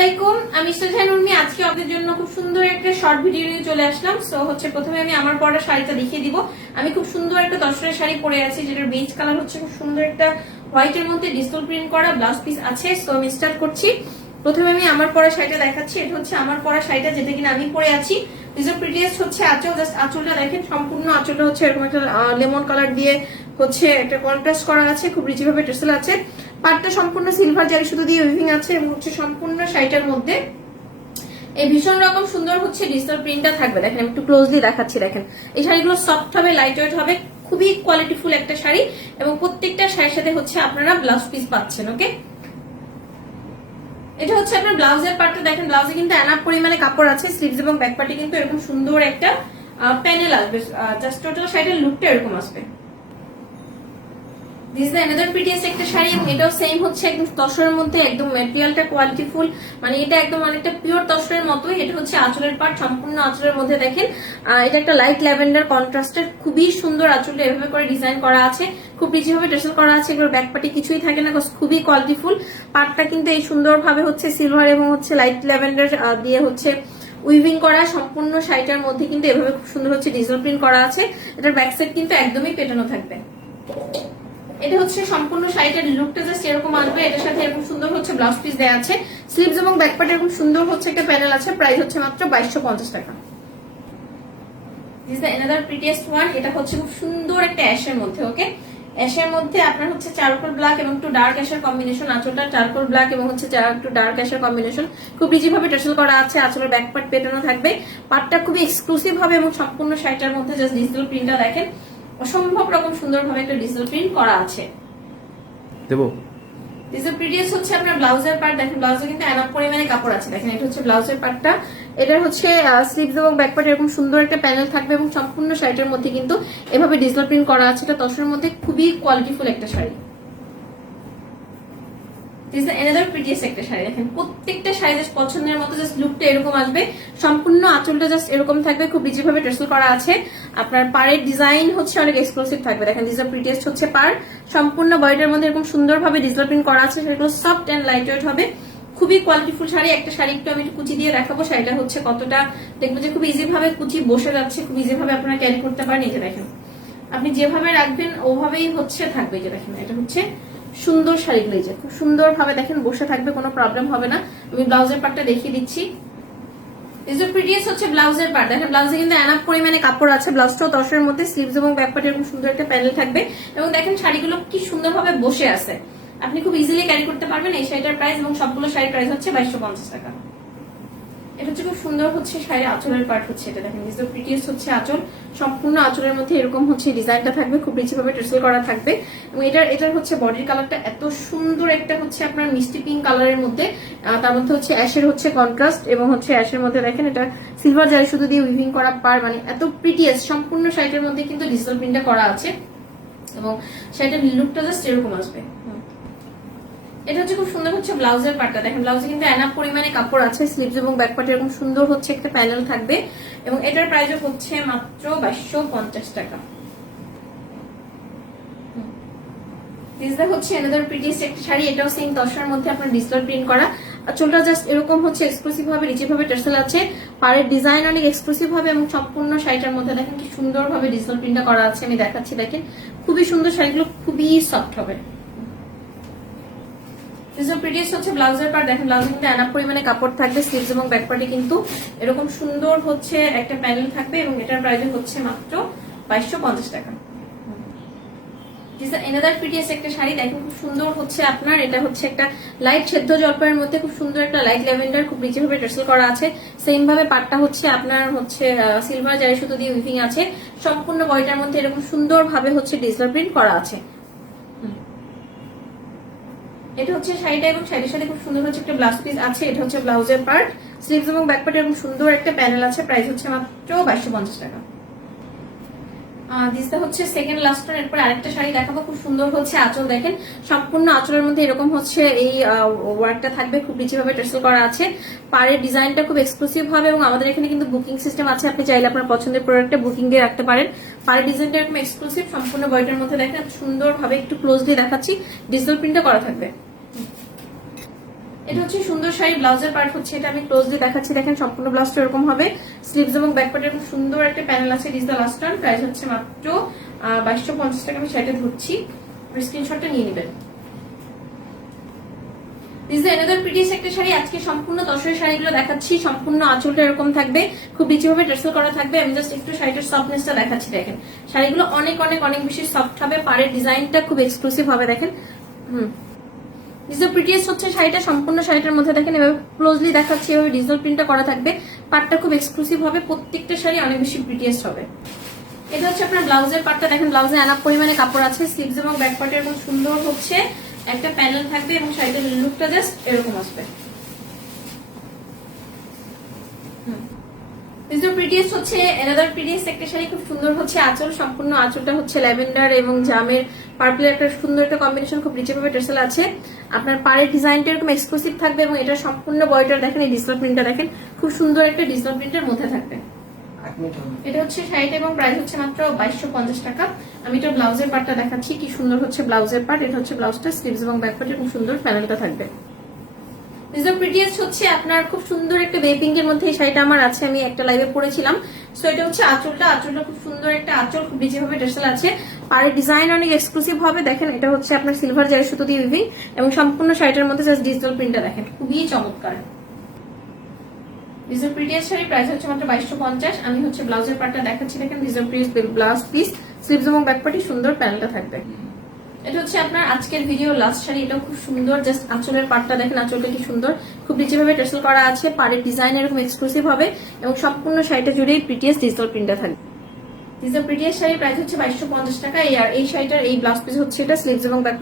আলাইকুম, আমি সুজান উর্মি। আজকে আপনাদের জন্য খুব সুন্দর একটা শর্ট ভিডিও নিয়ে চলে আসলাম। সো প্রথমে আমি আমার পরা শাড়িটা দেখিয়ে দিব। আমি খুব সুন্দর একটা তসরের শাড়ি পরে আছি, যেটার বেজ কালার হচ্ছে খুব সুন্দর একটা হোয়াইটের মধ্যে ডিজিটাল প্রিন্ট করা ব্লাউজ পিস আছে। সো আমি স্টার্ট করছি। প্রথমে আমি আমার পরা শাড়িটা দেখাচ্ছি। এটা হচ্ছে আমার পরা শাড়িটা, যেটা কিনা আমি পরে আছি। প্রিটিয়েস্ট হচ্ছে আঁচল। জাস্ট আঁচলটা দেখেন, সম্পূর্ণ আঁচলটা হচ্ছে এরকম একটা লেমন কালার দিয়ে হচ্ছে একটা কন্ট্রাস্ট করা আছে, খুব রিচি ভাবে টেসেল আছে। পাটটা সম্পূর্ণ সিলভার জারি সুতো দিয়ে উইভিং আছে এবং হচ্ছে সম্পূর্ণ শাড়িটার মধ্যে এই ভীষণ রকম সুন্দর হচ্ছে ডিজিটাল প্রিন্টটা থাকবে। দেখেন আমি একটু ক্লোজলি দেখাচ্ছি। দেখেন এই শাড়িগুলো সফট হবে, লাইট ওয়েট হবে, খুবই কোয়ালিটিফুল একটা শাড়ি এবং প্রত্যেকটা শাড়ির সাথে হচ্ছে আপনারা ব্লাউজ পিস পাচ্ছেন। ওকে, এটা হচ্ছে আপনার ব্লাউজের পার্টটা। দেখেন ব্লাউজে কিন্তু এনাফ পরিমাণে কাপড় আছে। স্লিভস এবং ব্যাক পার্টে কিন্তু এরকম সুন্দর একটা প্যানেল আসবে। জাস্ট টোটাল শাড়ির লুকটা এরকম আসবে। দিস ইজ অ্যানাদার প্রিটিয়েস্ট একটা শাড়ি এবং এটাও সেম হচ্ছে একদম তসরের মধ্যে, একদম ম্যাটেরিয়ালটা কোয়ালিটিফুল, মানে এটা একদম অনেকটা পিওর তসরের মতোই। এটা হচ্ছে আঁচলের পার্ট, সম্পূর্ণ আঁচলের মধ্যে দেখেন এটা একটা লাইট ল্যাভেন্ডার কন্ট্রাস্টের খুবই সুন্দর আঁচলটা এভাবে করে ডিজাইন করা আছে, খুব রিচি ভাবে টেসেল করা আছে। এগুলো ব্যাক পার্টে কিছুই থাকে না, খুবই কোয়ালিটিফুল। পার্টটা কিন্তু এই সুন্দর ভাবে হচ্ছে সিলভার এবং হচ্ছে লাইট ল্যাভেন্ডার দিয়ে হচ্ছে উইভিং করা। সম্পূর্ণ শাড়িটার মধ্যে কিন্তু এভাবে খুব সুন্দর হচ্ছে ডিজিটাল প্রিন্ট করা আছে। এটার ব্যাক সাইড কিন্তু একদমই পেটানো থাকবে। এটা হচ্ছে সম্পূর্ণ শাড়িটার লুকটা জাস্ট এরকম আসবে। এটার সাথে এরকম সুন্দর হচ্ছে ব্লাউজ পিস দেওয়া আছে। স্লিভস এবং ব্যাক পার্টে এরকম সুন্দর হচ্ছে একটা প্যানেল আছে। প্রাইস হচ্ছে মাত্র 2250 টাকা। This is another prettiest one. এটা হচ্ছে খুব সুন্দর একটা অ্যাশের মধ্যে। ওকে, অ্যাশের মধ্যে আপনার হচ্ছে চারকোল ব্ল্যাক এবং একটু ডার্ক অ্যাশের কম্বিনেশন। আঁচলটা চারকোল ব্ল্যাক এবং হচ্ছে একটু ডার্ক অ্যাশের কম্বিনেশন, খুব রিচি ভাবে টেসেল করা আছে। আঁচলের ব্যাক পার্ট পেটানো থাকবে। পার্টটা খুবই এক্সক্লুসিভ হবে এবং সম্পূর্ণ শাড়িটার মধ্যে জাস্ট ডিজিটাল প্রিন্টটা দেখেন, অসম্ভব রকম সুন্দর ভাবে একটা ডিজিটাল প্রিন্ট করা আছে। দেবো ডিজিটাল প্রিটিয়েস্ট হচ্ছে আপনার ব্লাউজের পার্ট। দেখেন ব্লাউজে কিন্তু এনাফ পরিমাণে কাপড় আছে। দেখেন এটা হচ্ছে ব্লাউজের পার্টটা। এটা হচ্ছে স্লিভস এবং ব্যাক পার্ট এরকম সুন্দর একটা প্যানেল থাকবে এবং সম্পূর্ণ শাড়িটার মধ্যে কিন্তু এভাবে ডিজিটাল প্রিন্ট করা আছে। এটা তসরের মধ্যে খুবই কোয়ালিটিফুল একটা sari. This is another prettiest একটা শাড়ি। দেখেন প্রত্যেকটা শাড়ি জাস্ট পছন্দের মতো জাস্ট লুকটা এরকম আসবে। সম্পূর্ণ আঁচলটা জাস্ট এরকম থাকবে, খুব রিচি ভাবে টেসেল করা আছে। আপনার পাড়ের ডিজাইন হচ্ছে অনেক এক্সক্লুসিভ থাকবে। দেখেন দিস ইজ প্রিটিয়েস্ট হচ্ছে পাড়। সম্পূর্ণ বডিটার মধ্যে এরকম সুন্দর ভাবে ডিজিটাল প্রিন্ট করা আছে। সেগুলো সফট এন্ড লাইট ওয়েট হবে, খুবই কোয়ালিটিফুল শাড়ি। একটা শাড়ি একটু আমি একটু কুচি দিয়ে দেখাবো। শাড়িটা হচ্ছে কতটা দেখবো যে খুব ইজি ভাবে কুচি বসে যাচ্ছে, খুব ইজি ভাবে আপনারা ক্যারি করতে পারেন। এই যে দেখেন আপনি যেভাবে রাখবেন ওভাবেই হচ্ছে থাকবে। যে দেখেন এটা হচ্ছে সুন্দর শাড়িগুলো, যে খুব সুন্দর ভাবে দেখেন বসে থাকবে, কোনো প্রবলেম হবে না। আমি ব্লাউজের পার্টটা দেখিয়ে দিচ্ছি। প্রিটিয়েস্ট হচ্ছে ব্লাউজের পার্ট। দেখেন ব্লাউজে কিন্তু এনাফ পরিমাণে কাপড় আছে। ব্লাউজটাও তসরের মধ্যে, স্লিভস এবং ব্যাক পার্টে এরকম সুন্দর একটা প্যানেল থাকবে এবং দেখেন শাড়িগুলো কি সুন্দর ভাবে বসে আছে, আপনি খুব ইজিলি ক্যারি করতে পারবেন। এই শাড়িটার প্রাইস এবং সবগুলো শাড়ির প্রাইস হচ্ছে 2250 টাকা। এটা হচ্ছে খুব সুন্দর হচ্ছে শাড়ির আঁচলের পার্ট হচ্ছে এটা। দেখেন দিস প্রিটিয়েস্ট হচ্ছে আঁচল। সম্পূর্ণ আঁচলের মধ্যে এরকম হচ্ছে ডিজাইনটা থাকবে, খুব রিচি ভাবে টেসেল করা থাকবে এবং এটার হচ্ছে বডির কালারটা এত সুন্দর একটা হচ্ছে আপনার মিষ্টি পিঙ্ক কালারের মধ্যে, তার মধ্যে হচ্ছে অ্যাশের হচ্ছে কন্ট্রাস্ট এবং হচ্ছে অ্যাশের মধ্যে দেখেন এটা সিলভার জারি সুতো দিয়ে উইভিং করা পার, মানে এত প্রিটিয়েস্ট। সম্পূর্ণ শাড়িটার মধ্যে কিন্তু ডিজিটাল প্রিন্টটা করা আছে এবং শাড়িটার লুকটা জাস্ট এরকম আসবে। এটা হচ্ছে খুব সুন্দর হচ্ছে ব্লাউজের পার্টটা। দেখেন ব্লাউজে কিন্তু এনাফ পরিমাণে কাপড় আছে। স্লিভস এবং ব্যাক পার্টে এরকম সুন্দর হচ্ছে একটা প্যানেল থাকবে এবং এটার প্রাইস হচ্ছে মাত্র 2250 টাকা। হচ্ছে অ্যানাদার প্রিটিয়েস্ট একটা শাড়ি। এটাও সেম তসরের মধ্যে আপনার ডিজিটাল প্রিন্ট করা। চুলটা জাস্ট এরকম হচ্ছে এক্সক্লুসিভ ভাবে রিচি ভাবে টেসেল আছে। পাড়ের ডিজাইন অনেক এক্সক্লুসিভ ভাবে এবং সম্পূর্ণ শাড়িটার মধ্যে দেখেন কি সুন্দর ভাবে ডিজিটাল প্রিন্টটা করা আছে। আমি দেখাচ্ছি, দেখেন খুবই সুন্দর। শাড়িগুলো খুবই সফট হবে। প্রিটিয়েস্ট হচ্ছে ব্লাউজের পার্ট। দেখেন ব্লাউজে কিন্তু এনাফ পরিমাণে কাপড় থাকবে। স্লিভস এবং ব্যাক পার্টে কিন্তু এরকম সুন্দর হচ্ছে একটা প্যানেল থাকবে এবং এটার প্রাইস হচ্ছে মাত্র 2250 টাকা। এনাদার প্রিটিয়েস্ট একটা শাড়ি। দেখেন খুব সুন্দর হচ্ছে আপনার, এটা হচ্ছে একটা লাইট সেদ্ধ জলপাইয়ের মধ্যে খুব সুন্দর একটা লাইট ল্যাভেন্ডার, খুব রিচি ভাবে টেসেল করা আছে। সেম ভাবে পাটটা হচ্ছে আপনার হচ্ছে সিলভার জারি সুতো দিয়ে উইভিং আছে। সম্পূর্ণ বডিটার মধ্যে এরকম সুন্দর ভাবে হচ্ছে ডিজিটাল প্রিন্ট করা আছে। এটা হচ্ছে শাড়িটা এবং শাড়ির সাথে খুব সুন্দর হচ্ছে একটা ব্লাউজ পিস আছে। এটা হচ্ছে ব্লাউজের পার্ট। স্লিভস এবং ব্যাক পার্টে এরকম সুন্দর একটা প্যানেল আছে। প্রাইস হচ্ছে মাত্র 2250 টাকা। দিসটা হচ্ছে সেকেন্ড লাস্ট ওয়ান। এরপর আরেকটা শাড়ি দেখাবো। খুব সুন্দর হচ্ছে আঁচল। দেখেন সম্পূর্ণ আঁচলের মধ্যে এরকম হচ্ছে এই ওয়ার্কটা থাকবে, খুব রিচি ভাবে টেসেল করা আছে। পাড়ের ডিজাইনটা খুব এক্সক্লুসিভ হবে এবং আমাদের এখানে কিন্তু বুকিং সিস্টেম আছে। আপনি চাইলে আপনার পছন্দের প্রোডাক্টটা বুকিং দিয়ে রাখতে পারেন। পাড়ের ডিজাইনটা এরকম এক্সক্লুসিভ। সম্পূর্ণ বডিটার মধ্যে দেখেন সুন্দর ভাবে একটু ক্লোজলি দেখাচ্ছি, ডিজিটাল প্রিন্টটা করা থাকবে। এটা হচ্ছে সুন্দর শাড়ি, ব্লাউজের পার্ট হচ্ছে এটা, আমি ক্লোজলি দেখাচ্ছি, দেখেন সম্পূর্ণ ব্লাউজটা এরকম হবে, স্লিভস এবং ব্যাক পার্টে এরকম সুন্দর একটা প্যানেল আছে। Is the last one, price হচ্ছে মাত্র 2250 টাকা। আমি শাড়িটা ধরছি, স্ক্রিনশটটা নিয়ে নেবেন। দিস ইজ অ্যানাদার প্রিটিয়েস্ট একটা শাড়ি। আজকে সম্পূর্ণ তসরের শাড়িগুলো দেখাচ্ছি, সম্পূর্ণ আঁচলটা এরকম থাকবে, খুব রিচ ভাবে টার্সেল করা থাকবে। আমি জাস্ট একটু শাড়িটার সফটনেসটা দেখাচ্ছি, দেখেন শাড়িগুলো অনেক অনেক অনেক বেশি সফট হবে, পাড়ের ডিজাইনটা খুব এক্সক্লুসিভ হবে, দেখেন। দিস ইজ দ্য প্রিটিয়েস্ট হচ্ছে শাড়িটা, সম্পূর্ণ শাড়িটার মধ্যে দেখেন এভাবে ক্লোজলি দেখাচ্ছি, এভাবে ডিজিটাল প্রিন্টটা করা থাকবে, পাড়টা খুব এক্সক্লুসিভ হবে, প্রত্যেকটা শাড়ি অনেক বেশি প্রিটিয়েস্ট হবে। এটা হচ্ছে আপনার ব্লাউজের পার্টটা, দেখেন ব্লাউজে আনাপ পরিমাণে কাপড় আছে, স্লিভস এবং ব্যাক পার্টে এরকম সুন্দর হচ্ছে একটা প্যানেল থাকবে এবং শাড়িটার লুকটা জাস্ট এরকম আসবে। দিস দ্য প্রিটিয়েস্ট হচ্ছে অ্যানাদার প্রিটিয়েস্ট একটা শাড়ি, খুব সুন্দর হচ্ছে আঁচল, সম্পূর্ণ আঁচলটা হচ্ছে ল্যাভেন্ডার এবং জামের পার্পলের একটা সুন্দর একটা কম্বিনেশন, খুব রিচ ভাবে টার্সেল আছে। আপনার পাড়ের ডিজাইনটা এরকম এক্সক্লুসিভ থাকবে এবং এটা সম্পূর্ণ বডিটা দেখেন, এই ডিজিটাল প্রিন্টটা দেখেন, খুব সুন্দর একটা ডিজিটাল প্রিন্টের মধ্যে থাকবে। এটা হচ্ছে শাড়িটা এবং প্রাইস হচ্ছে মাত্র 2250 টাকা। আমি এটা ব্লাউজের পার্টটা দেখাচ্ছি, কি সুন্দর হচ্ছে ব্লাউজের পার্ট। এটা হচ্ছে ব্লাউজটা, স্লিভস এবং ব্যাক পার্টে খুব সুন্দর প্যানেলটা থাকবে। দিস দ্য প্রিটিয়েস্ট হচ্ছে আপনার খুব সুন্দর একটা বেপিঙ্ক এর মধ্যে এই শাড়িটা আমার আছে, আমি একটা লাইভে পরেছিলাম। সো এটা হচ্ছে আঁচলটা, আঁচলটা খুব সুন্দর একটা আঁচল, খুব বেশি ভাবে টার্সেল আছে, পাড়ের ডিজাইন অনেক এক্সক্লুসিভ হবে, দেখেন এটা হচ্ছে আপনার সিলভার জারি সুতো দিয়ে উইভিং এবং সম্পূর্ণ শাড়িটার মধ্যে জাস্ট ডিজিটাল প্রিন্টটা দেখেন, খুবই চমৎকার। This is prettiest sari, price হচ্ছে মাত্র 2250। আমি হচ্ছে ব্লাউজের পার্টটা দেখাচ্ছি, দেখেন this is blouse piece, sleeves এবং ব্যাক পার্টে সুন্দর প্যানেলটা থাকবে। এটা হচ্ছে আপনার আজকের ভিডিও লাস্ট শাড়ি, এটাও খুব সুন্দর, জাস্ট আঁচলের পার্টটা দেখেন, আঁচলটা কি সুন্দর, খুব রিচ ভাবে টার্সেল করা আছে, পাড়ের ডিজাইন এরকম এক্সক্লুসিভ হবে এবং সম্পূর্ণ শাড়িটা জুড়েই প্রিটিয়েস্ট ডিজিটাল প্রিন্টটা থাকবে। This is prettiest sari, price হচ্ছে 2250 টাকা। এই শাড়িটার এই ব্লাউজ পিস হচ্ছে এটা, স্লিভস এবং ব্যাক